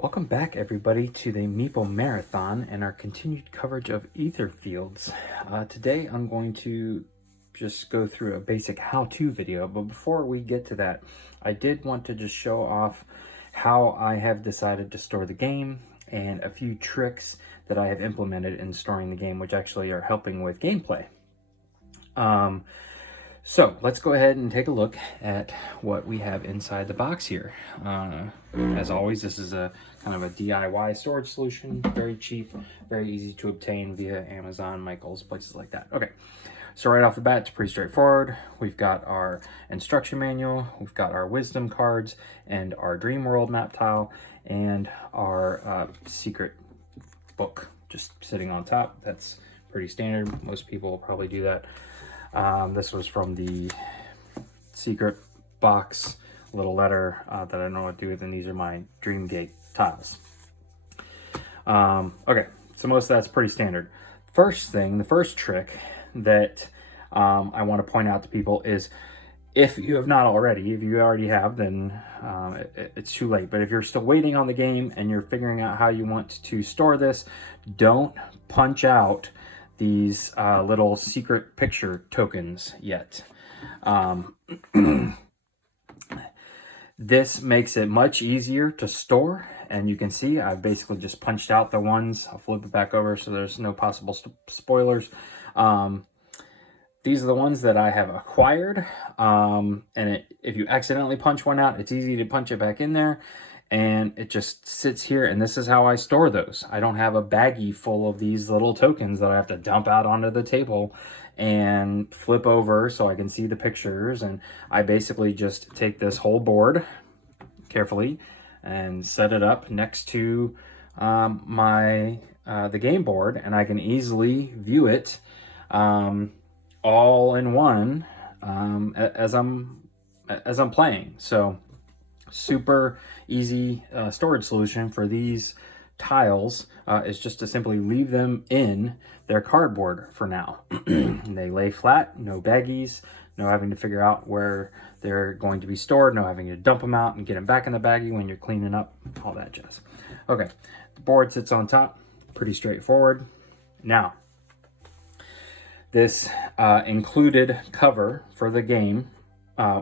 Welcome back, everybody, to the Meeple Marathon and our continued coverage of Etherfields. Today, I'm going to just go through a basic how-to video, but before we get to that, I did want to just show off how I have decided to store the game and a few tricks that I have implemented in storing the game, which actually are helping with gameplay. So let's go ahead and take a look at what we have inside the box here. As always, this is a kind of a DIY storage solution, very cheap, very easy to obtain via Amazon, Michaels, places like that. Okay, so right off the bat, it's pretty straightforward. We've got our instruction manual, we've got our wisdom cards, and our dream world map tile, and our secret book just sitting on top. That's pretty standard. Most people will probably do that. This was from the secret box little letter that I don't know what to do with, and these are my Dreamgate tiles. Okay, so most of that's pretty standard. First thing, the first trick that I want to point out to people is, if you have not already, if you already have, then it's too late. But if you're still waiting on the game and you're figuring out how you want to store this, don't punch out these little secret picture tokens yet. This makes it much easier to store, and you can see I've basically just punched out the ones. I'll flip it back over so there's no possible spoilers. These are the ones that I have acquired, if you accidentally punch one out, it's easy to punch it back in there, and it just sits here, and this is how I store those. I don't have a baggie full of these little tokens that I have to dump out onto the table and flip over so I can see the pictures. And I basically just take this whole board carefully and set it up next to the game board, and I can easily view it all in one as I'm playing. So super easy storage solution for these tiles is just to simply leave them in their cardboard for now. They lay flat, no baggies, no having to figure out where they're going to be stored, no having to dump them out and get them back in the baggie when you're cleaning up, all that jazz. Okay, the board sits on top, pretty straightforward. Now, this included cover for the game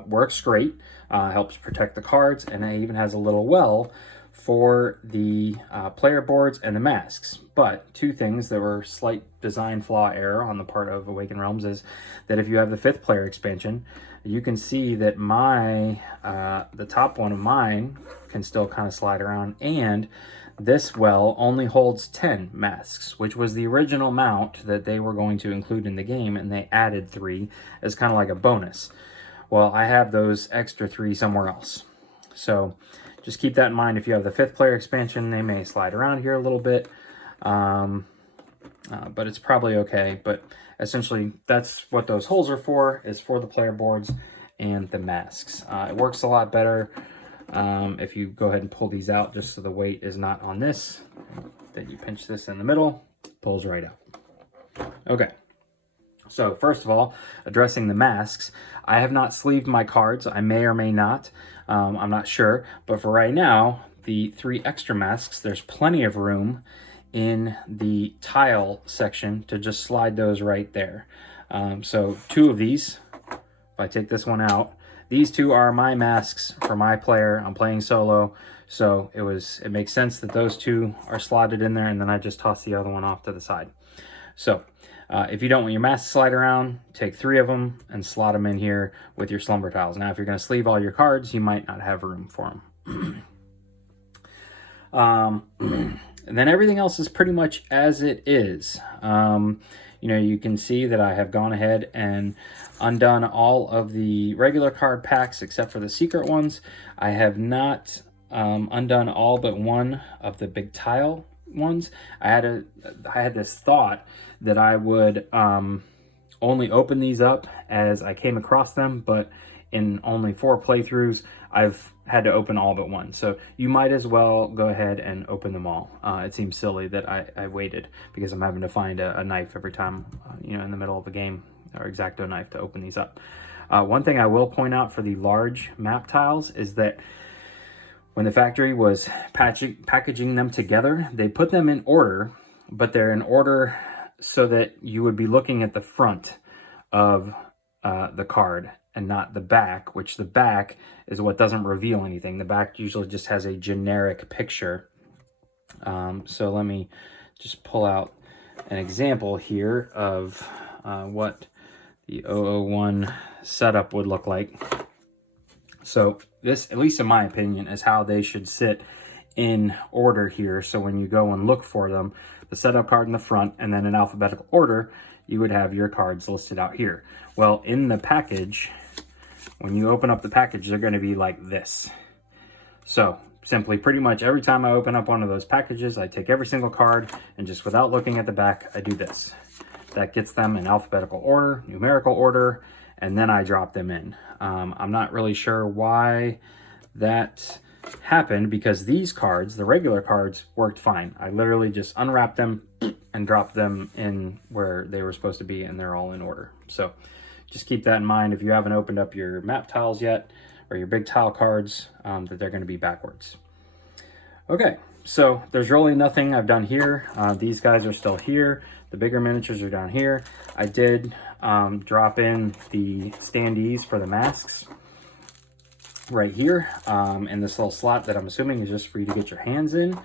works great, helps protect the cards, and it even has a little well for the player boards and the masks. But two things that were slight design flaw error on the part of Awakened Realms is that if you have the 5th player expansion, you can see that the top one of mine can still kind of slide around, and this well only holds 10 masks, which was the original amount that they were going to include in the game, and they added 3 as kind of like a bonus. Well, I have those extra 3 somewhere else. So just keep that in mind. If you have the 5th player expansion, they may slide around here a little bit, but it's probably okay. But essentially, that's what those holes are for, is for the player boards and the masks. It works a lot better if you go ahead and pull these out just so the weight is not on this. Then you pinch this in the middle, pulls right out. Okay. So first of all, addressing the masks, I have not sleeved my cards. I may or may not. I'm not sure. But for right now, the 3 extra masks, there's plenty of room in the tile section to just slide those right there. So 2 of these, if I take this one out, these 2 are my masks for my player. I'm playing solo, so it makes sense that those 2 are slotted in there, and then I just toss the other one off to the side. So if you don't want your masks to slide around, take 3 of them and slot them in here with your Slumber tiles. Now, if you're going to sleeve all your cards, you might not have room for them. And then everything else is pretty much as it is. You can see that I have gone ahead and undone all of the regular card packs except for the secret ones. I have not undone all but one of the big tile ones. I had this thought that I would only open these up as I came across them, but in only 4 playthroughs, I've had to open all but one. So you might as well go ahead and open them all. It seems silly that I waited, because I'm having to find a knife every time, in the middle of a game, or X-Acto knife to open these up. One thing I will point out for the large map tiles is that when the factory was packaging them together, they put them in order, but they're in order so that you would be looking at the front of the card and not the back, which the back is what doesn't reveal anything. The back usually just has a generic picture. So let me just pull out an example here of what the 001 setup would look like. So this, at least in my opinion, is how they should sit in order here. So when you go and look for them, the setup card in the front, and then in alphabetical order, you would have your cards listed out here. Well, in the package, when you open up the package, they're going to be like this. So simply, pretty much every time I open up one of those packages, I take every single card, and just without looking at the back, I do this. That gets them in alphabetical order, numerical order, and then I drop them in. I'm not really sure why that happened, because these cards, the regular cards, worked fine. I literally just unwrapped them and dropped them in where they were supposed to be, and they're all in order. So just keep that in mind if you haven't opened up your map tiles yet, or your big tile cards, that they're going to be backwards. Okay, so there's really nothing I've done here. These guys are still here. The bigger miniatures are down here. I did drop in the standees for the masks right here in this little slot that I'm assuming is just for you to get your hands in.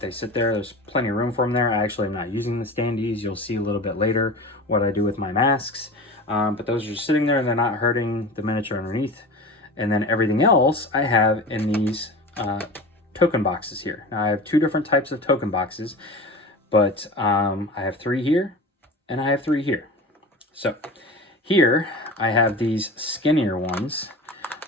They sit there. There's plenty of room for them there. I actually am not using the standees. You'll see a little bit later what I do with my masks. But those are just sitting there and they're not hurting the miniature underneath. And then everything else I have in these token boxes here. Now I have two different types of token boxes, but I have 3 here and I have 3 here. So here I have these skinnier ones,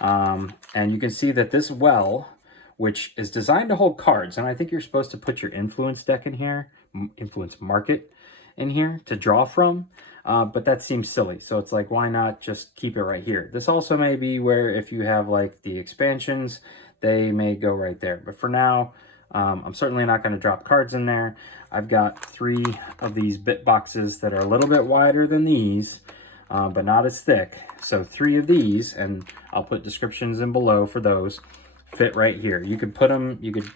and you can see that this well, which is designed to hold cards, and I think you're supposed to put your influence deck in here, influence market in here to draw from, but that seems silly. So it's like, why not just keep it right here? This also may be where if you have like the expansions, they may go right there. But for now, I'm certainly not going to drop cards in there. I've got 3 of these bit boxes that are a little bit wider than these, but not as thick. So 3 of these, and I'll put descriptions in below for those, fit right here. You could put them, you could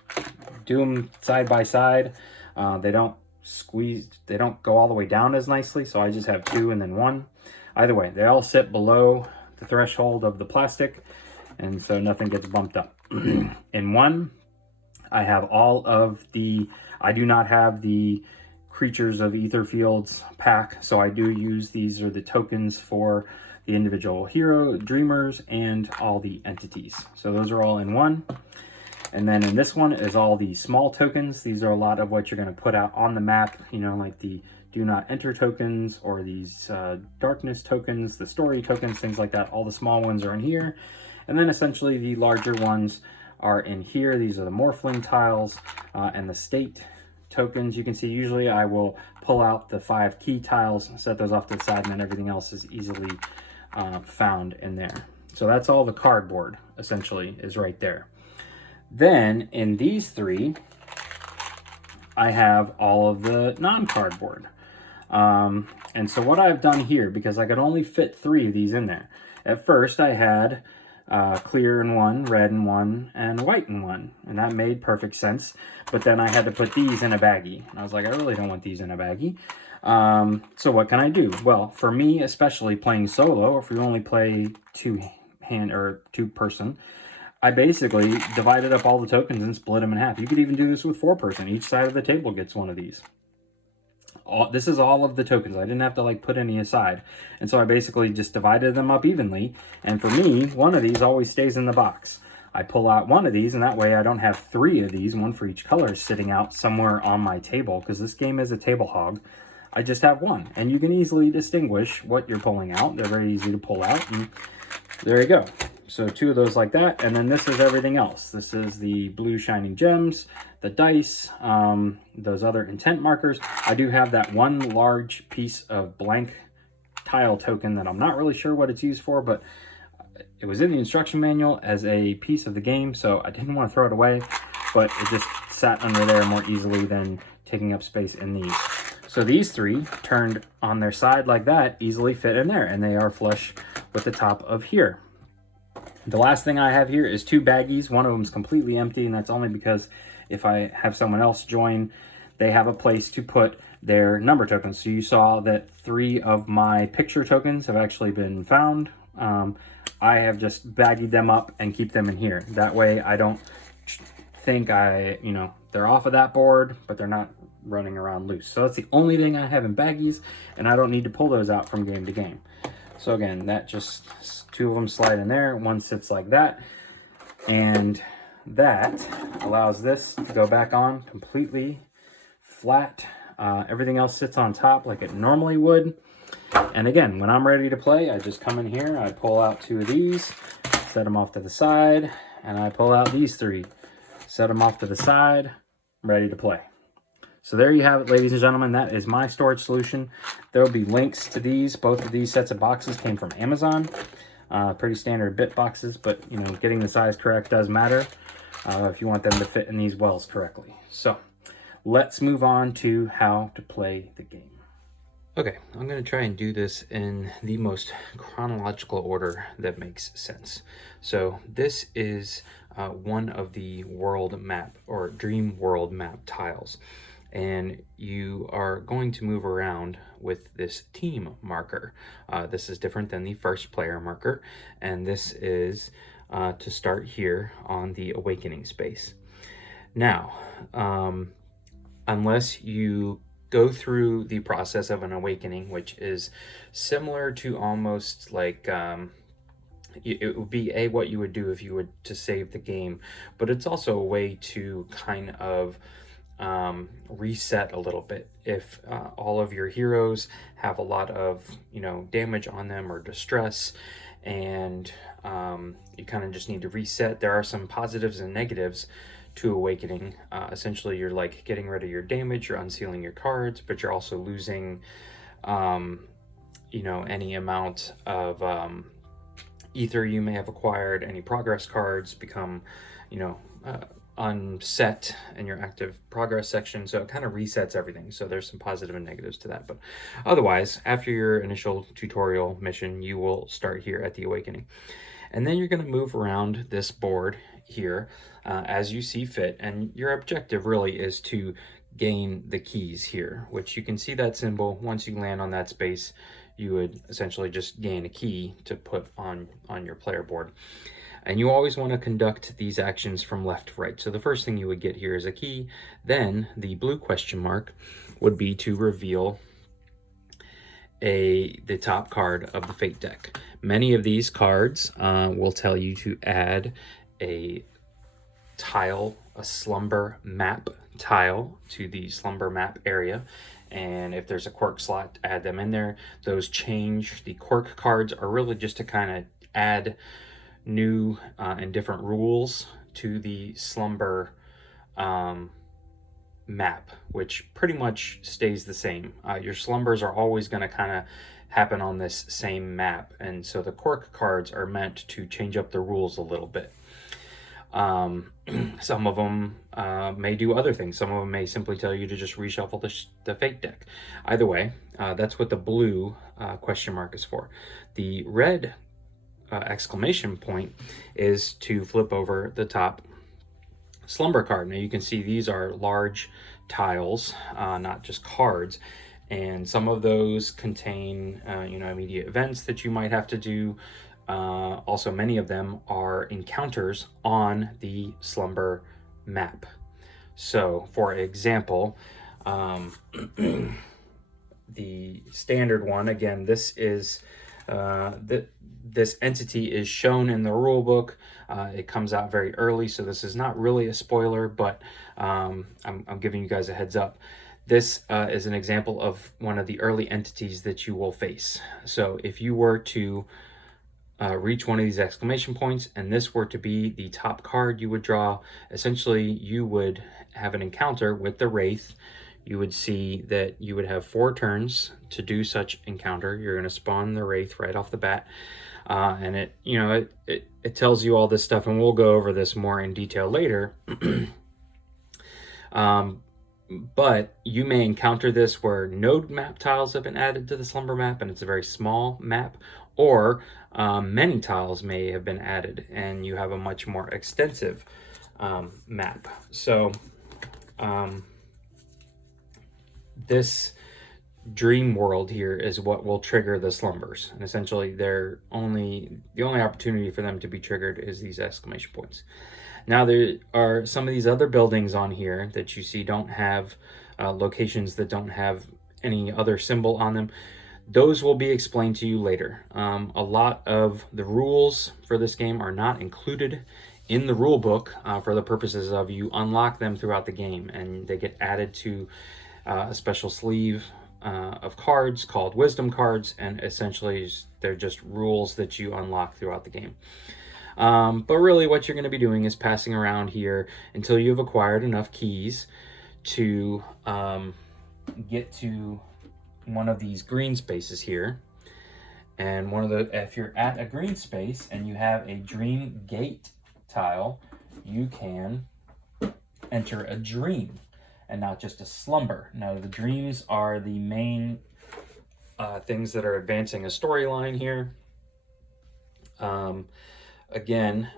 do them side by side. They don't squeeze, they don't go all the way down as nicely, so I just have 2 and then 1. Either way, they all sit below the threshold of the plastic, and so nothing gets bumped up. In one, I have all of the, I do not have the Creatures of Etherfields pack, so I do use, these are the tokens for the individual hero, dreamers, and all the entities. So those are all in one. And then in this one is all the small tokens. These are a lot of what you're going to put out on the map, you know, like the do not enter tokens, or these darkness tokens, the story tokens, things like that. All the small ones are in here. And then essentially the larger ones are in here. These are the morphling tiles and the state tokens. You can see usually I will pull out the 5 key tiles, set those off to the side, and then everything else is easily found in there. So that's all the cardboard essentially is right there. Then in these 3, I have all of the non-cardboard. And so what I've done here, because I could only fit 3 of these in there. At first I had clear in one, red in one, and white in one. And that made perfect sense. But then I had to put these in a baggie. And I was like, I really don't want these in a baggie. So what can I do? Well, for me, especially playing solo, if you only play 2-hand or 2-person, I basically divided up all the tokens and split them in half. You could even do this with 4-person. Each side of the table gets one of these. This is all of the tokens. I didn't have to like put any aside. And so I basically just divided them up evenly. And for me, one of these always stays in the box. I pull out one of these, and that way I don't have 3 of these, one for each color, sitting out somewhere on my table, because this game is a table hog. I just have 1. And you can easily distinguish what you're pulling out. They're very easy to pull out. And there you go. So 2 of those like that, and then this is everything else. This is the blue shining gems, the dice, those other intent markers. I do have that one large piece of blank tile token that I'm not really sure what it's used for, but it was in the instruction manual as a piece of the game, so I didn't want to throw it away, but it just sat under there more easily than taking up space in these. So these 3 turned on their side like that easily fit in there, and they are flush with the top of here. The last thing I have here is 2 baggies. One of them is completely empty, and that's only because if I have someone else join, they have a place to put their number tokens. So you saw that 3 of my picture tokens have actually been found. I have just baggied them up and keep them in here. That way I don't think they're off of that board, but they're not running around loose. So that's the only thing I have in baggies, and I don't need to pull those out from game to game. So again, that just 2 of them slide in there. One sits like that, and that allows this to go back on completely flat. Everything else sits on top like it normally would. And again, when I'm ready to play, I just come in here, I pull out 2 of these, set them off to the side, and I pull out these 3, set them off to the side, ready to play. So there you have it, ladies and gentlemen. That is my storage solution. There will be links to these. Both of these sets of boxes came from Amazon. Pretty standard bit boxes, but getting the size correct does matter if you want them to fit in these wells correctly. So let's move on to how to play the game. Okay, I'm going to try and do this in the most chronological order that makes sense. So this is one of the world map or dream world map tiles. And you are going to move around with this team marker. This is different than the first player marker, and this is to start here on the awakening space. Now, unless you go through the process of an awakening, which is similar to almost like it would be what you would do if you were to save the game, but it's also a way to kind of reset a little bit. If all of your heroes have a lot of damage on them or distress, and you kind of just need to reset. There are some positives and negatives to awakening. Essentially, you're like getting rid of your damage, you're unsealing your cards, but you're also losing any amount of ether you may have acquired. Any progress cards become unset in your active progress section, so it kind of resets everything. So there's some positive and negatives to that, but otherwise, after your initial tutorial mission, you will start here at the awakening, and then you're going to move around this board here as you see fit, and your objective really is to gain the keys here, which you can see that symbol. Once you land on that space, you would essentially just gain a key to put on your player board. And you always want to conduct these actions from left to right. So the first thing you would get here is a key. Then the blue question mark would be to reveal the top card of the Fate deck. Many of these cards will tell you to add a tile, a Slumber map tile to the Slumber map area. And if there's a quirk slot, add them in there. Those change. The quirk cards are really just to kind of add new and different rules to the Slumber map, which pretty much stays the same. Your slumbers are always going to kind of happen on this same map, and so the quirk cards are meant to change up the rules a little bit. Some of them may do other things. Some of them may simply tell you to just reshuffle the Fate deck. Either way, that's what the blue question mark is for. The red exclamation point is to flip over the top Slumber card. Now you can see these are large tiles, not just cards, and some of those contain immediate events that you might have to do. Also, many of them are encounters on the Slumber map. So for example, the standard one, again, this is this entity is shown in the rule book. It comes out very early, so this is not really a spoiler, but I'm giving you guys a heads up. This is an example of one of the early entities that you will face. So if you were to reach one of these exclamation points and this were to be the top card you would draw, essentially you would have an encounter with the Wraith. You would see that you would have 4 turns to do such encounter. You're going to spawn the Wraith right off the bat. And it tells you all this stuff, and we'll go over this more in detail later. But you may encounter this where no map tiles have been added to the Slumber map and it's a very small map, or many tiles may have been added and you have a much more extensive map. So this dream world here is what will trigger the slumbers, and essentially the only opportunity for them to be triggered is these exclamation points. Now there are some of these other buildings on here that you see don't have locations that don't have any other symbol on them. Those will be explained to you later. A lot of the rules for this game are not included in the rule book for the purposes of you unlock them throughout the game, and they get added to a special sleeve of cards called wisdom cards, and essentially they're just rules that you unlock throughout the game. But really what you're going to be doing is passing around here until you've acquired enough keys to get to one of these green spaces here. And if you're at a green space and you have a dream gate tile, you can enter a dream and not just a slumber. Now, the dreams are the main things that are advancing a storyline here. Again,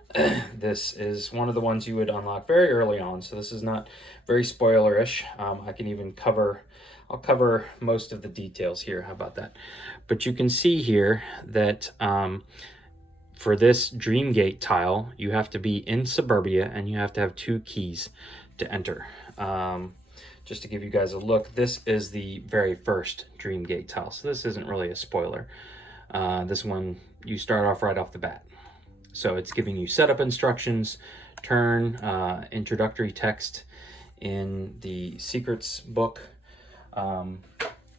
this is one of the ones you would unlock very early on, so this is not very spoilerish. I can even I'll cover most of the details here. How about that? But you can see here that for this Dreamgate tile, you have to be in Suburbia and you have to have 2 keys to enter. Just to give you guys a look, this is the very first Dreamgate tile, so this isn't really a spoiler. This one, you start off right off the bat. So it's giving you setup instructions, turn, introductory text in the secrets book,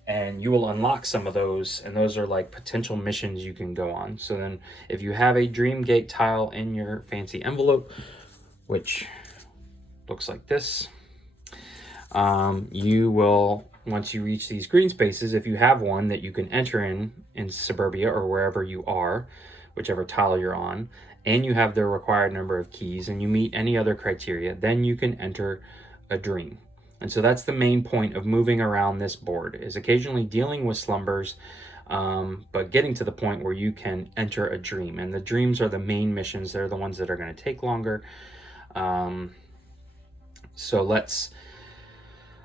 and you will unlock some of those, and those are like potential missions you can go on. So then if you have a Dreamgate tile in your fancy envelope, which looks like this, you will, once you reach these green spaces, if you have one that you can enter in Suburbia or wherever you are, whichever tile you're on, and you have the required number of keys and you meet any other criteria, then you can enter a dream. And so that's the main point of moving around this board, is occasionally dealing with slumbers, but getting to the point where you can enter a dream. And the dreams are the main missions. They're the ones that are going to take longer. So let's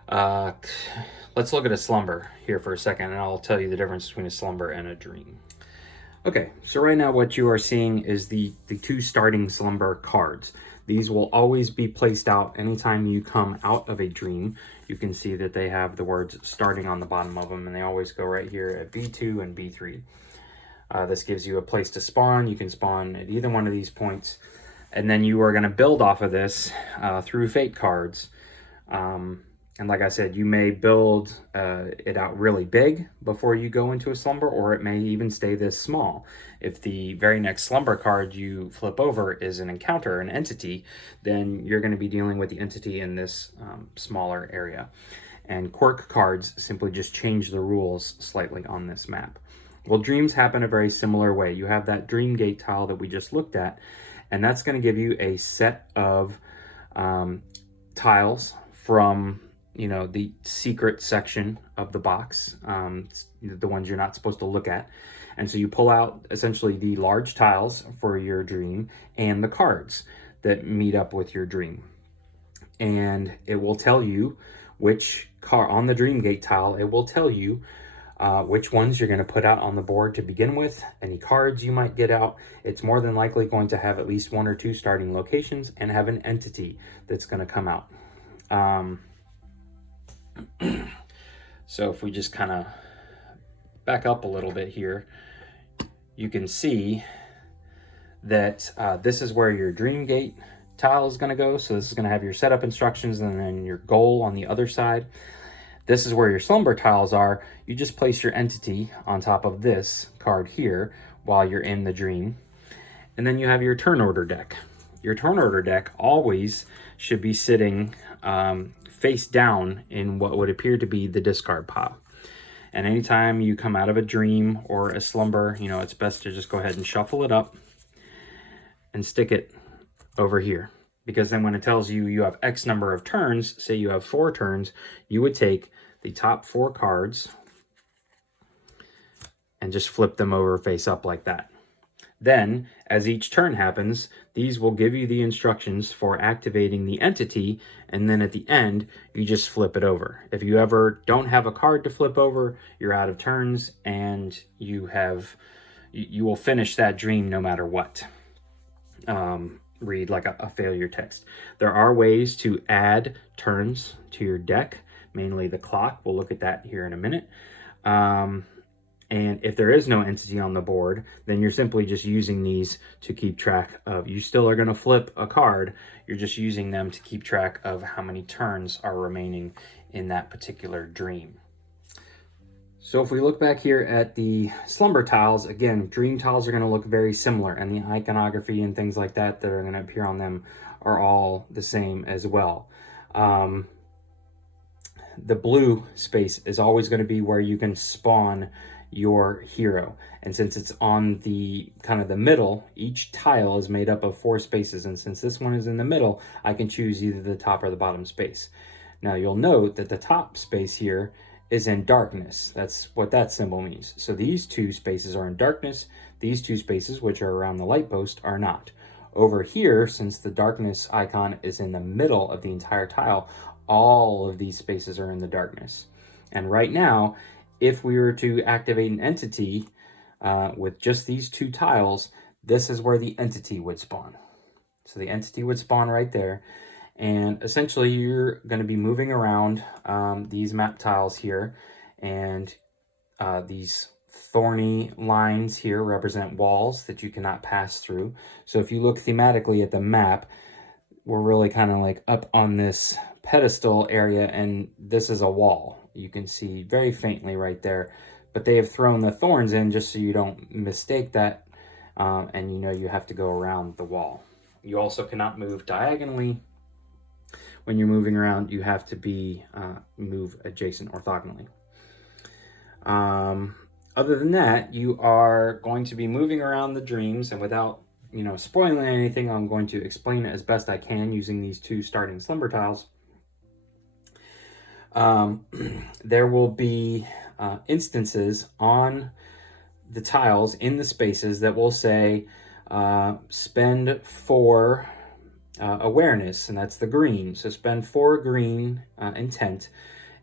look at a slumber here for a second, and I'll tell you the difference between a slumber and a dream. Okay, so right now what you are seeing is the 2 starting slumber cards. These will always be placed out anytime you come out of a dream. You can see that they have the words starting on the bottom of them, and they always go right here at B2 and B3. This gives you a place to spawn. You can spawn at either one of these points, and then you are going to build off of this through fate cards. And like I said, you may build it out really big before you go into a slumber, or it may even stay this small. If the very next slumber card you flip over is an encounter, an entity, then you're going to be dealing with the entity in this smaller area. And quirk cards simply just change the rules slightly on this map. Well, dreams happen a very similar way. You have that Dreamgate tile that we just looked at, and that's going to give you a set of tiles from the secret section of the box, the ones you're not supposed to look at. And so you pull out essentially the large tiles for your dream and the cards that meet up with your dream. And it will tell you which on the Dreamgate tile, it will tell you which ones you're going to put out on the board to begin with, any cards you might get out. It's more than likely going to have at least 1 or 2 starting locations and have an entity that's going to come out. So if we just kind of back up a little bit here, you can see that this is where your Dreamgate tile is going to go. So this is going to have your setup instructions and then your goal on the other side. This is where your slumber tiles are. You just place your entity on top of this card here while you're in the dream. And then you have your turn order deck. Your turn order deck always should be sitting face down in what would appear to be the discard pile. And anytime you come out of a dream or a slumber, it's best to just go ahead and shuffle it up and stick it over here. because then when it tells you you have X number of turns, say you have 4 turns, you would take the top 4 cards and just flip them over face up like that. Then, as each turn happens, these will give you the instructions for activating the entity, and then at the end, you just flip it over. If you ever don't have a card to flip over, you're out of turns, and you will finish that dream no matter what. Read like a failure text. There are ways to add turns to your deck, mainly the clock. We'll look at that here in a minute. And if there is no entity on the board, then you're simply just using these to keep track of. You still are going to flip a card. You're just using them to keep track of how many turns are remaining in that particular dream. So if we look back here at the slumber tiles, again, dream tiles are going to look very similar, and the iconography and things like that that are going to appear on them are all the same as well. The blue space is always going to be where you can spawn your hero, and since it's on the kind of the middle, each tile is made up of 4 spaces, and since this one is in the middle, I can choose either the top or the bottom space. Now you'll note that the top space here is in darkness. That's what that symbol means. So these 2 spaces are in darkness. These 2 spaces, which are around the light post, are not. Over here, since the darkness icon is in the middle of the entire tile, all of these spaces are in the darkness. And right now, if we were to activate an entity with just these 2 tiles, this is where the entity would spawn. So the entity would spawn right there. And essentially, you're going to be moving around these map tiles here. And these thorny lines here represent walls that you cannot pass through. So if you look thematically at the map, we're really kind of like up on this pedestal area, and this is a wall. You can see very faintly right there, but they have thrown the thorns in just so you don't mistake that, and you know you have to go around the wall. You also cannot move diagonally. When you're moving around, you have to be move adjacent orthogonally. Other than that, you are going to be moving around the dreams, and without spoiling anything, I'm going to explain it as best I can using these 2 starting slumber tiles. There will be instances on the tiles in the spaces that will say spend 4 awareness, and that's the green. So spend 4 green intent,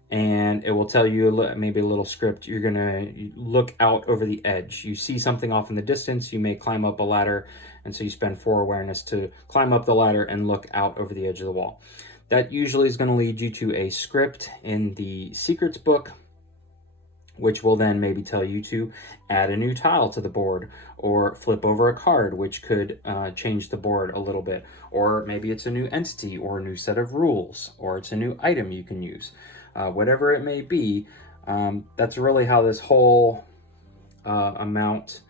and it will tell you maybe a little script. You're going to look out over the edge. You see something off in the distance, you may climb up a ladder, and so you spend 4 awareness to climb up the ladder and look out over the edge of the wall. That usually is going to lead you to a script in the secrets book, which will then maybe tell you to add a new tile to the board, or flip over a card, which could change the board a little bit. Or maybe it's a new entity, or a new set of rules, or it's a new item you can use. Whatever it may be, that's really how this whole amount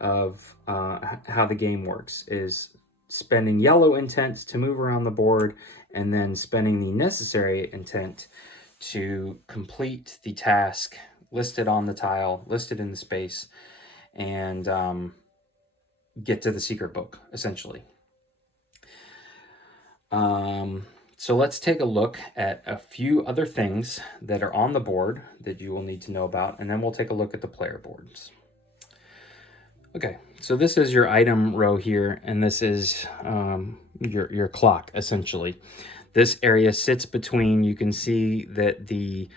of how the game works, is spending yellow intent to move around the board, and then spending the necessary intent to complete the task listed on the tile, listed in the space, and get to the secret book, essentially. So let's take a look at a few other things that are on the board that you will need to know about, and then we'll take a look at the player boards. Okay, so this is your item row here, and this is your clock, essentially. This area sits between, you can see that the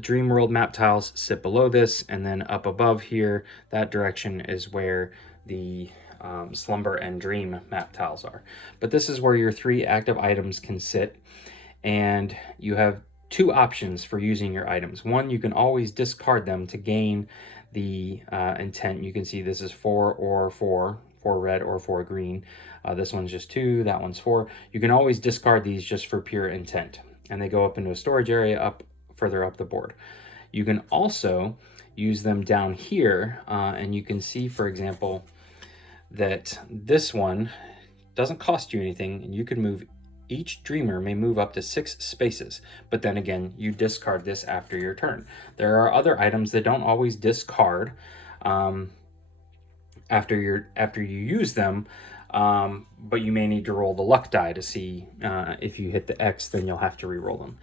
Dream World map tiles sit below this, and then up above here, that direction is where the Slumber and Dream map tiles are. But this is where your 3 active items can sit, and you have 2 options for using your items. One, you can always discard them to gain the intent. You can see this is 4 or 4 red or 4 green. This one's just 2, that one's 4. You can always discard these just for pure intent, and they go up into a storage area further up the board. You can also use them down here, and you can see, for example, that this one doesn't cost you anything, and you can move, each dreamer may move up to 6 spaces, but then again, you discard this after your turn. There are other items that don't always discard after you use them, but you may need to roll the luck die to see if you hit the X, then you'll have to re-roll them.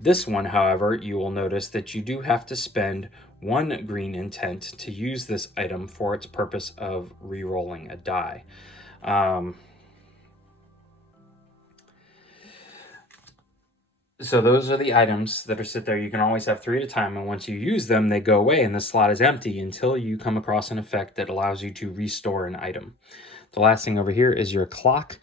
This one, however, you will notice that you do have to spend 1 green intent to use this item for its purpose of re-rolling a die. So those are the items that are sit there. You can always have 3 at a time, and once you use them, they go away and the slot is empty until you come across an effect that allows you to restore an item. The last thing over here is your clock.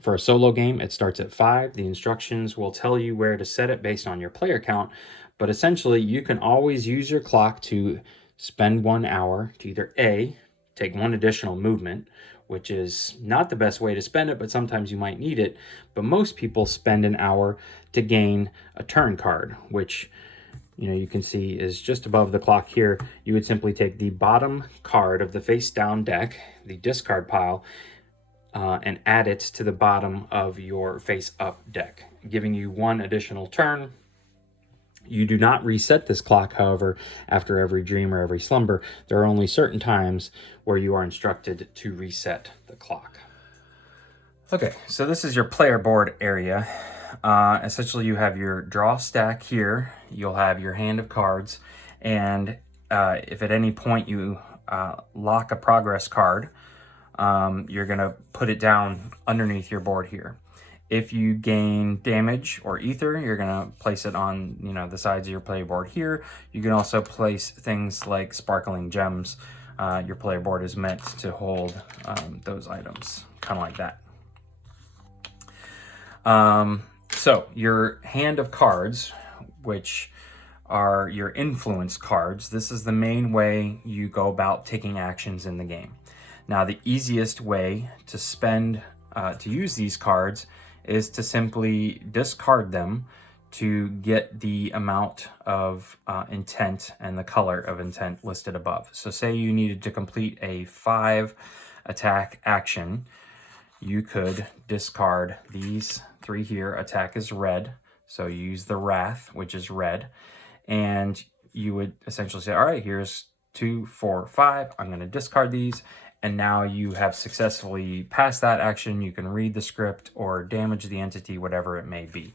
For a solo game, it starts at 5. The instructions will tell you where to set it based on your player count, but essentially you can always use your clock to spend 1 hour to either A, take 1 additional movement, which is not the best way to spend it, but sometimes you might need it. But most people spend an hour to gain a turn card, which you can see is just above the clock here. You would simply take the bottom card of the face down deck, the discard pile, and add it to the bottom of your face up deck, giving you 1 additional turn. You do not reset this clock, however, after every dream or every slumber. There are only certain times where you are instructed to reset the clock. Okay, so this is your player board area. Essentially, you have your draw stack here. You'll have your hand of cards, and if at any point you lock a progress card, you're going to put it down underneath your board here. If you gain damage or ether, you're going to place it on the sides of your player board here. You can also place things like sparkling gems. Your player board is meant to hold those items, kind of like that. So your hand of cards, which are your influence cards, this is the main way you go about taking actions in the game. Now, the easiest way to use these cards is to simply discard them to get the amount of intent and the color of intent listed above. So say you needed to complete a 5 attack action, you could discard these 3 here. Attack is red, so you use the Wrath, which is red, and you would essentially say, all right, here's 2, 4, 5. I'm going to discard these. And now you have successfully passed that action. You can read the script or damage the entity, whatever it may be.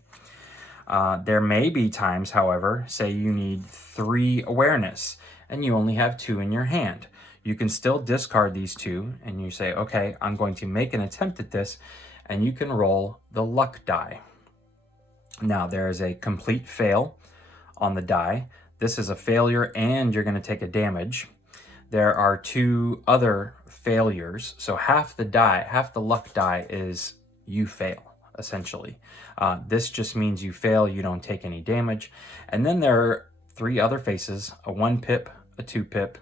There may be times, however, say you need 3 awareness and you only have 2 in your hand. You can still discard these 2 and you say, okay, I'm going to make an attempt at this, and you can roll the luck die. Now, there is a complete fail on the die. This is a failure and you're going to take a damage. There are 2 other failures. So half the luck die is you fail, essentially. This just means you fail, you don't take any damage. And then there are 3 other faces, a 1 pip, a 2 pip,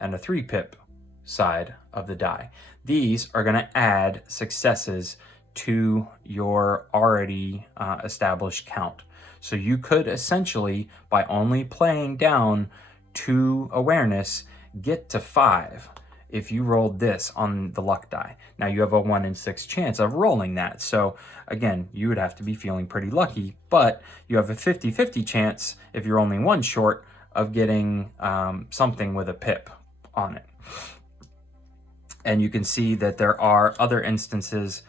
and a 3 pip side of the die. These are going to add successes to your already established count. So you could essentially, by only playing down 2 awareness, get to 5 if you rolled this on the luck die. Now you have a 1 in 6 chance of rolling that. So again, you would have to be feeling pretty lucky, but you have a 50-50 chance, if you're only 1 short, of getting something with a pip on it. And you can see that there are other instances.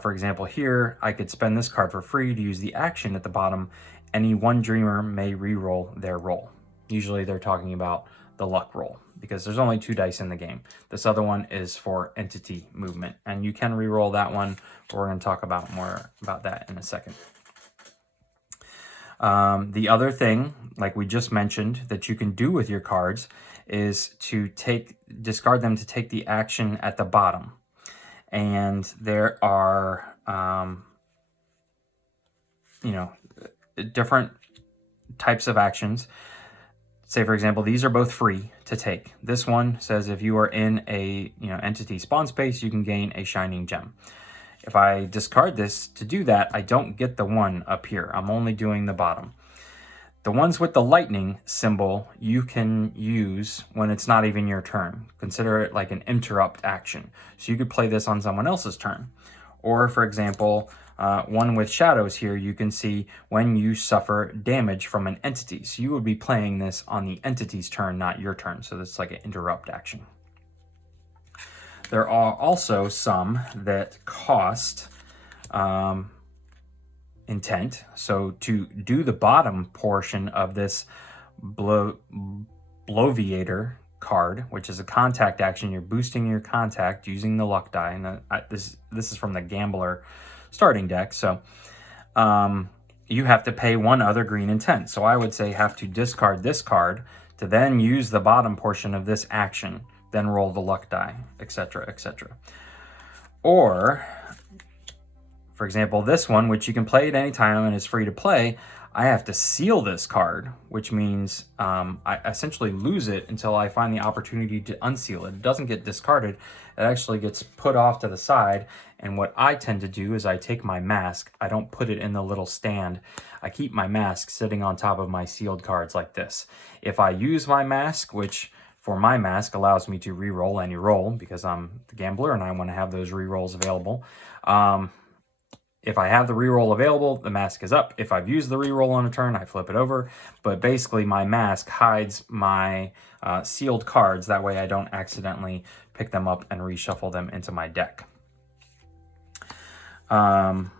For example, here, I could spend this card for free to use the action at the bottom. Any 1 dreamer may re-roll their roll. Usually they're talking about the luck roll, because there's only 2 dice in the game. This other one is for entity movement, and you can re-roll that one. We're going to talk about more about that in a second. The other thing, like we just mentioned, that you can do with your cards is to discard them to take the action at the bottom. And there are, different types of actions. Say, for example, these are both free to take. This one says if you are in a entity spawn space, you can gain a shining gem. If I discard this to do that, I don't get the 1 up here. I'm only doing the bottom. The ones with the lightning symbol you can use when it's not even your turn. Consider it like an interrupt action. So you could play this on someone else's turn. Or, for example, one with shadows here, you can see when you suffer damage from an entity. So you would be playing this on the entity's turn, not your turn. So that's like an interrupt action. There are also some that cost intent. So to do the bottom portion of this Bloviator card, which is a contact action, you're boosting your contact using the luck die. And this is from the Gambler starting deck. So you have to pay one other green intent. So I would say have to discard this card to then use the bottom portion of this action, then roll the luck die, etc., etc. Or, for example, this one, which you can play at any time and is free to play, I have to seal this card, which means I essentially lose it until I find the opportunity to unseal it. It doesn't get discarded. It actually gets put off to the side. And what I tend to do is I take my mask. I don't put it in the little stand. I keep my mask sitting on top of my sealed cards like this. If I use my mask, which for my mask allows me to re-roll any roll because I'm the gambler and I want to have those re-rolls available. If I have the reroll available, the mask is up. If I've used the reroll on a turn, I flip it over. But basically, my mask hides my sealed cards. That way I don't accidentally pick them up and reshuffle them into my deck. One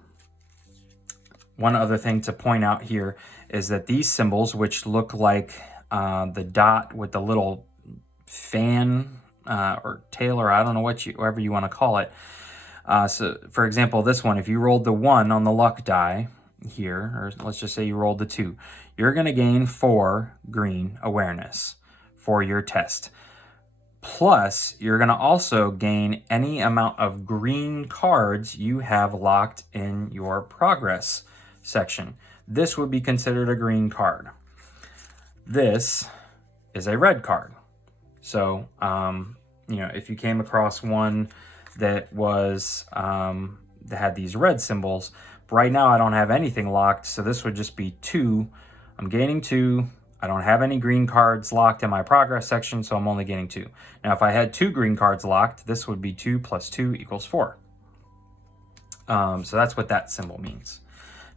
other thing to point out here is that these symbols, which look like the dot with the little fan or tail, or I don't know whatever you want to call it. So, for example, this one, if you rolled the 1 on the luck die here, or let's just say you rolled the 2, you're going to gain 4 green awareness for your test. Plus, you're going to also gain any amount of green cards you have locked in your progress section. This would be considered a green card. This is a red card. So, if you came across one that was that had these red symbols, but right now I don't have anything locked, so this would just be 2. I'm gaining 2. I don't have any green cards locked in my progress section, so I'm only getting 2. Now if I had 2 green cards locked, this would be 2 plus 2 equals 4. So that's what that symbol means.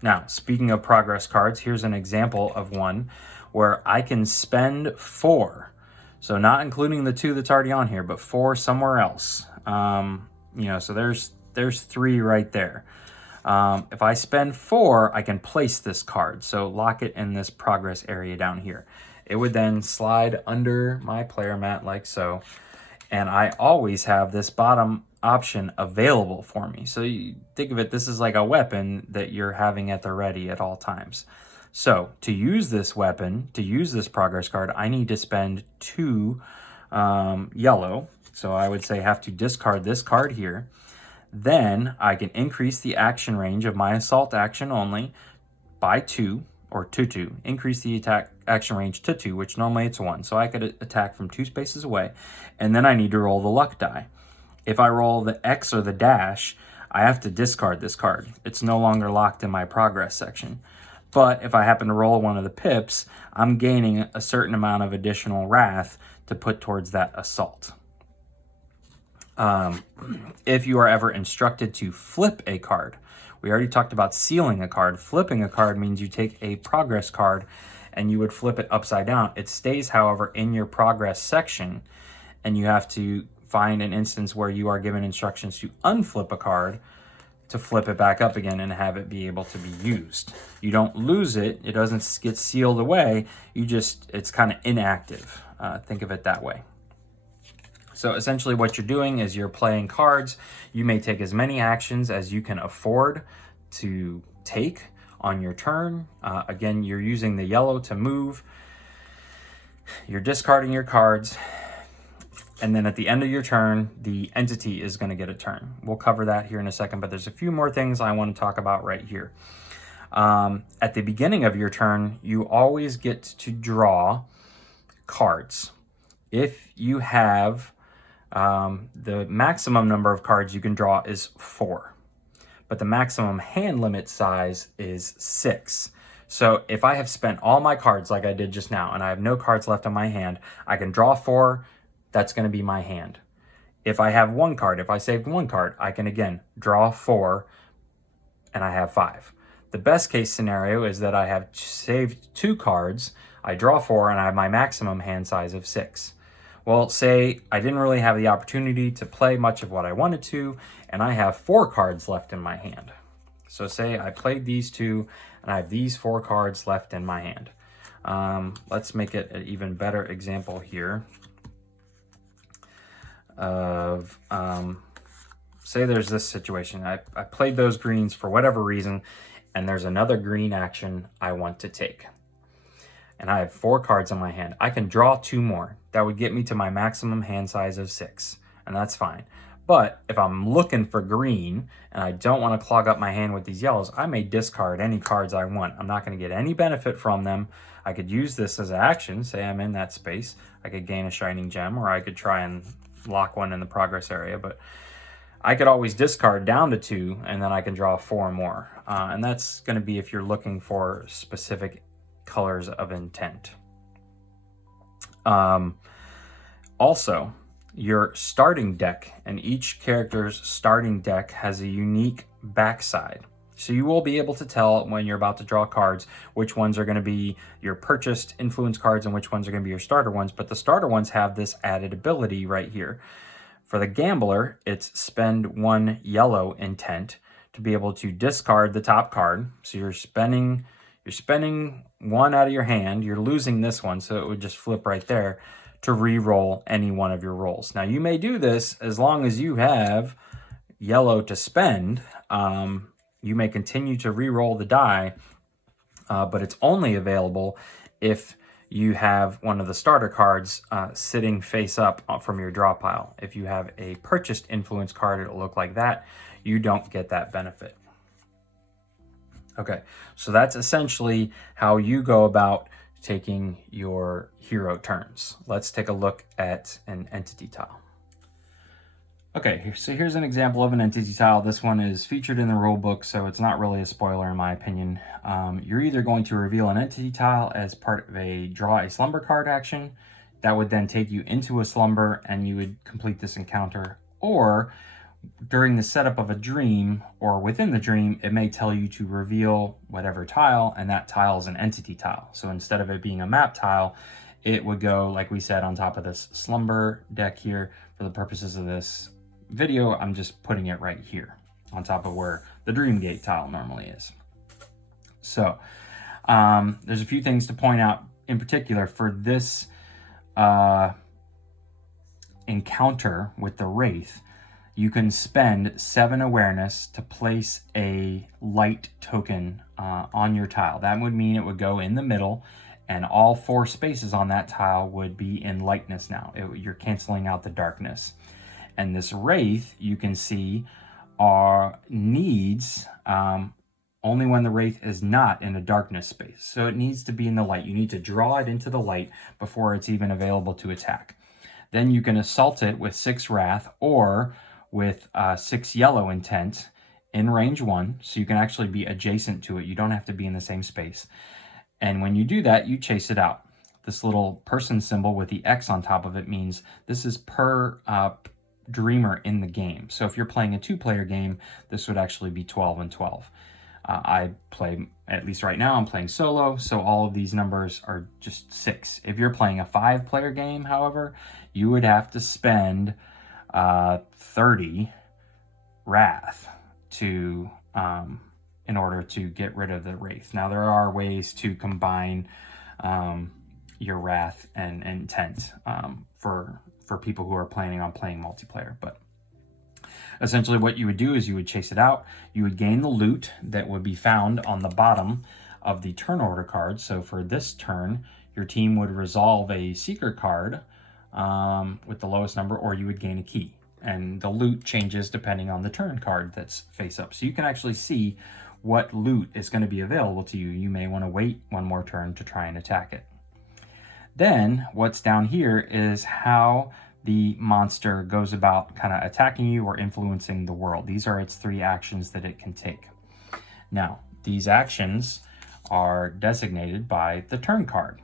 Now, speaking of progress cards, here's an example of one where I can spend 4. So not including the 2 that's already on here, but 4 somewhere else. So there's 3 right there. If I spend 4, I can place this card. So lock it in this progress area down here. It would then slide under my player mat like so. And I always have this bottom option available for me. So you think of it, this is like a weapon that you're having at the ready at all times. So to use this weapon, to use this progress card, I need to spend 2 yellow. So I would say have to discard this card here. Then I can increase the action range of my assault action only by 2, or to 2. Increase the attack action range to 2, which normally it's 1. So I could attack from 2 spaces away. And then I need to roll the luck die. If I roll the X or the dash, I have to discard this card. It's no longer locked in my progress section. But if I happen to roll one of the pips, I'm gaining a certain amount of additional wrath to put towards that assault. If you are ever instructed to flip a card, we already talked about sealing a card. Flipping a card means you take a progress card and you would flip it upside down. It stays, however, in your progress section, and you have to find an instance where you are given instructions to unflip a card to flip it back up again and have it be able to be used. You don't lose it. It doesn't get sealed away. It's kind of inactive. Think of it that way. So essentially what you're doing is you're playing cards. You may take as many actions as you can afford to take on your turn. Again, you're using the yellow to move. You're discarding your cards. And then at the end of your turn, the entity is going to get a turn. We'll cover that here in a second, but there's a few more things I want to talk about right here. At the beginning of your turn, you always get to draw cards. If you have the maximum number of cards you can draw is 4, but the maximum hand limit size is 6. So if I have spent all my cards like I did just now, and I have no cards left on my hand, I can draw 4. That's going to be my hand. If I have 1 card, if I saved 1 card, I can again draw 4, and I have 5. The best case scenario is that I have saved 2 cards, I draw 4, and I have my maximum hand size of 6. Well, say I didn't really have the opportunity to play much of what I wanted to, and I have 4 cards left in my hand. So say I played these 2, and I have these 4 cards left in my hand. Let's make it an even better example here of, say there's this situation. I played those greens for whatever reason, and there's another green action I want to take. And I have 4 cards in my hand. I can draw 2 more. That would get me to my maximum hand size of 6, and that's fine. But if I'm looking for green and I don't want to clog up my hand with these yellows, I may discard any cards I want. I'm not going to get any benefit from them. I could use this as an action. Say I'm in that space. I could gain a shining gem, or I could try and lock one in the progress area. But I could always discard down to 2, and then I can draw 4 more. And that's going to be if you're looking for specific colors of intent. Also, your starting deck, and each character's starting deck has a unique backside. So you will be able to tell when you're about to draw cards which ones are going to be your purchased influence cards and which ones are going to be your starter ones. But the starter ones have this added ability right here. For the gambler, it's spend 1 yellow intent to be able to discard the top card. So you're spending 1 out of your hand. You're losing this one, so it would just flip right there to re-roll any one of your rolls. Now, you may do this as long as you have yellow to spend. You may continue to re-roll the die, but it's only available if you have one of the starter cards sitting face up from your draw pile. If you have a purchased influence card, it'll look like that. You don't get that benefit. Okay, so that's essentially how you go about taking your hero turns. Let's take a look at an entity tile. Okay, so here's an example of an entity tile. This one is featured in the rulebook, so it's not really a spoiler in my opinion. You're either going to reveal an entity tile as part of a draw a slumber card action. That would then take you into a slumber and you would complete this encounter. Or during the setup of a dream or within the dream, it may tell you to reveal whatever tile, and that tile is an entity tile. So instead of it being a map tile, it would go, like we said, on top of this slumber deck here. For the purposes of this video, I'm just putting it right here on top of where the dream gate tile normally is. So there's a few things to point out in particular for this encounter with the Wraith. You can spend 7 awareness to place a light token on your tile. That would mean it would go in the middle, and all 4 spaces on that tile would be in lightness now. You're canceling out the darkness. And this Wraith, you can see, needs only when the Wraith is not in a darkness space. So it needs to be in the light. You need to draw it into the light before it's even available to attack. Then you can assault it with 6 Wrath or with 6 yellow intent in range 1. So you can actually be adjacent to it. You don't have to be in the same space. And when you do that, you chase it out. This little person symbol with the X on top of it means this is per dreamer in the game. So if you're playing a 2-player game, this would actually be 12 and 12. I play, at least right now, I'm playing solo, so all of these numbers are just 6. If you're playing a 5-player game, however, you would have to spend 30 Wrath to in order to get rid of the Wraith. Now, there are ways to combine your Wrath and intent for people who are planning on playing multiplayer, but essentially what you would do is you would chase it out. You would gain the loot that would be found on the bottom of the turn order card. So for this turn, your team would resolve a secret card with the lowest number, or you would gain a key. And the loot changes depending on the turn card that's face up. So you can actually see what loot is going to be available to you. You may want to wait 1 more turn to try and attack it. Then what's down here is how the monster goes about kind of attacking you or influencing the world. These are its 3 actions that it can take. Now, these actions are designated by the turn card.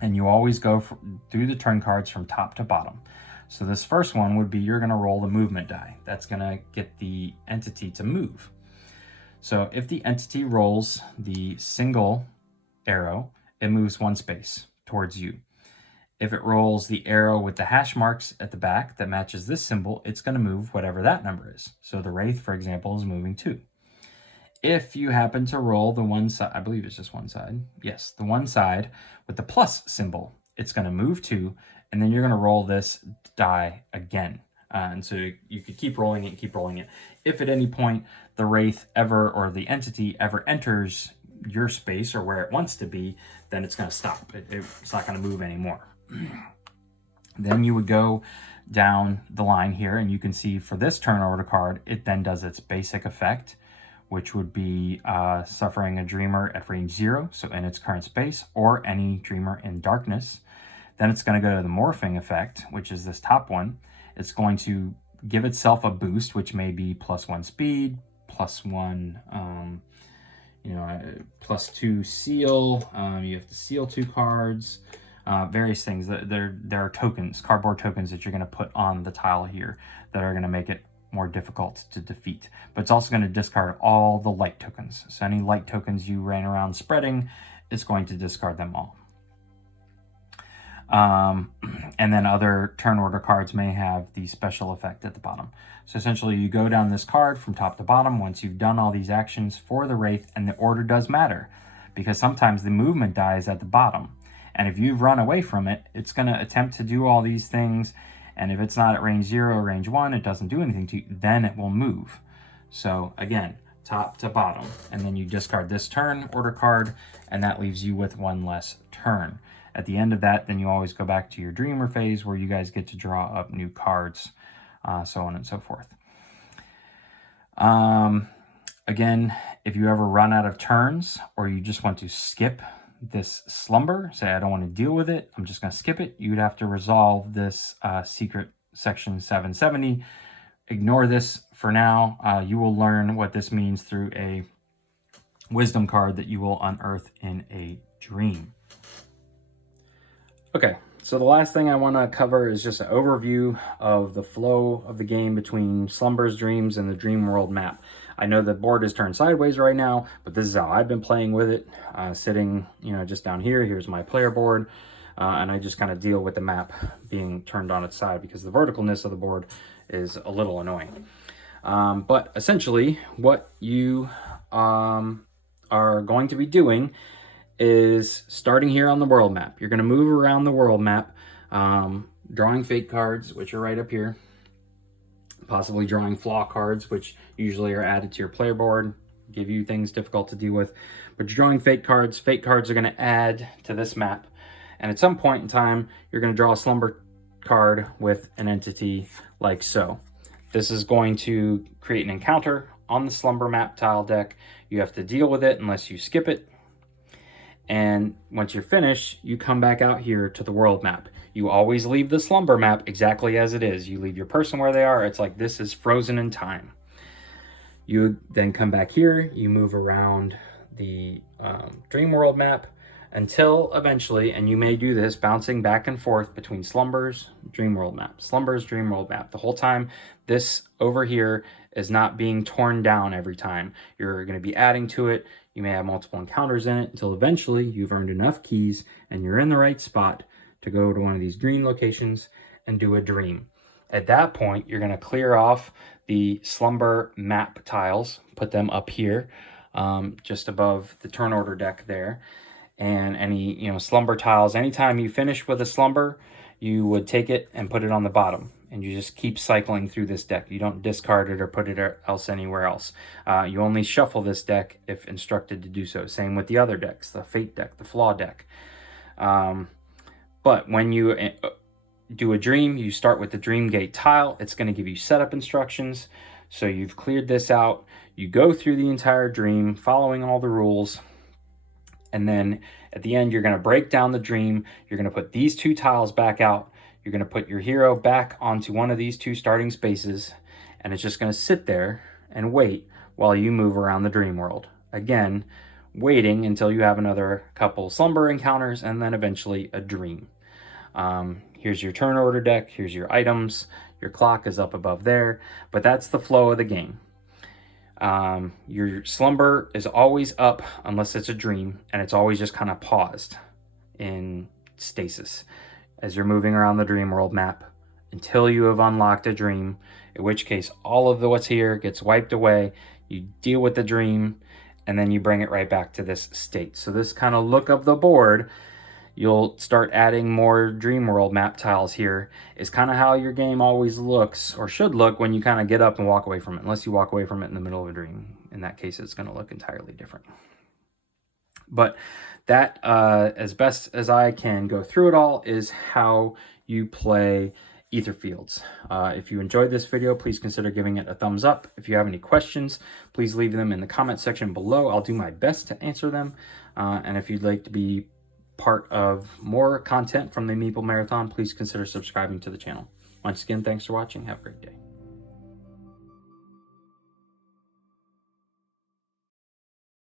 And you always go through the turn cards from top to bottom. So this first one would be you're going to roll the movement die. That's going to get the entity to move. So if the entity rolls the single arrow, it moves 1 space towards you. if it rolls the arrow with the hash marks at the back that matches this symbol, it's going to move whatever that number is. So the Wraith, for example, is moving 2. If you happen to roll the one side, I believe it's just one side. Yes, the one side with the plus symbol, it's going to move 2, and then you're going to roll this die again. And so you could keep rolling it, keep rolling it. If at any point the Wraith ever, or the entity ever enters your space or where it wants to be, then it's going to stop. It's not going to move anymore. Then you would go down the line here, and you can see for this turn order card, it then does its basic effect, which would be suffering a dreamer at range 0, so in its current space, or any dreamer in darkness. Then it's going to go to the morphing effect, which is this top one. It's going to give itself a boost, which may be +1 speed, +1, +2 seal. You have to seal 2 cards. Various things. There are tokens, cardboard tokens that you're going to put on the tile here that are going to make it more difficult to defeat. But it's also going to discard all the light tokens. So any light tokens you ran around spreading, it's going to discard them all. And then other turn order cards may have the special effect at the bottom. So essentially you go down this card from top to bottom once you've done all these actions for the Wraith, and the order does matter because sometimes the movement die is at the bottom. And if you've run away from it, it's going to attempt to do all these things. And if it's not at range 0 or range 1, it doesn't do anything to you, then it will move. So again, top to bottom. And then you discard this turn order card, and that leaves you with 1 less turn. At the end of that, then you always go back to your dreamer phase where you guys get to draw up new cards, so on and so forth. Again, if you ever run out of turns or you just want to skip this slumber, say I don't want to deal with it, I'm just going to skip it, you'd have to resolve this secret section 770. Ignore this for now. You will learn what this means through a wisdom card that you will unearth in a dream. Okay, so the last thing I want to cover is just an overview of the flow of the game between Slumber's Dreams and the Dream World map. I know the board is turned sideways right now, but this is how I've been playing with it. Sitting, just down here. Here's my player board, and I just kind of deal with the map being turned on its side because the verticalness of the board is a little annoying. But essentially, what you are going to be doing is starting here on the world map. You're going to move around the world map, drawing fate cards, which are right up here. Possibly drawing flaw cards, which usually are added to your player board, give you things difficult to deal with. But you're drawing fate cards. Fate cards are going to add to this map. And at some point in time, you're going to draw a slumber card with an entity like so. This is going to create an encounter on the slumber map tile deck. You have to deal with it unless you skip it. And once you're finished, you come back out here to the world map. You always leave the slumber map exactly as it is. You leave your person where they are. It's like this is frozen in time. You then come back here. You move around the dream world map until eventually, and you may do this bouncing back and forth between Slumber's dream world map, Slumber's dream world map. The whole time, this over here is not being torn down every time. You're going to be adding to it. You may have multiple encounters in it until eventually you've earned enough keys and you're in the right spot to go to one of these green locations and do a dream. At that point, you're going to clear off the slumber map tiles, put them up here, just above the turn order deck there. And any, slumber tiles, anytime you finish with a slumber, you would take it and put it on the bottom. And you just keep cycling through this deck. You don't discard it or put it anywhere else. You only shuffle this deck if instructed to do so. Same with the other decks, the fate deck, the flaw deck. But when you do a dream, you start with the dream gate tile. It's going to give you setup instructions. So you've cleared this out. You go through the entire dream, following all the rules. And then at the end, you're going to break down the dream. You're going to put these 2 tiles back out. You're going to put your hero back onto one of these 2 starting spaces, and it's just going to sit there and wait while you move around the dream world. Again, waiting until you have another couple slumber encounters and then eventually a dream. Here's your turn order deck. Here's your items. Your clock is up above there, but that's the flow of the game. Your slumber is always up unless it's a dream, and it's always just kind of paused in stasis. as you're moving around the dream world map until you have unlocked a dream, in which case all of what's here gets wiped away. You deal with the dream, and then you bring it right back to this state. So this kind of look of the board, you'll start adding more dream world map tiles here, is kind of how your game always looks, or should look, when you kind of get up and walk away from it, unless you walk away from it in the middle of a dream. In that case, it's going to look entirely different. But that, as best as I can go through it all, is how you play Etherfields. If you enjoyed this video, please consider giving it a thumbs up. If you have any questions, please leave them in the comment section below. I'll do my best to answer them. And if you'd like to be part of more content from the Meeple Marathon, please consider subscribing to the channel. Once again, thanks for watching. Have a great day.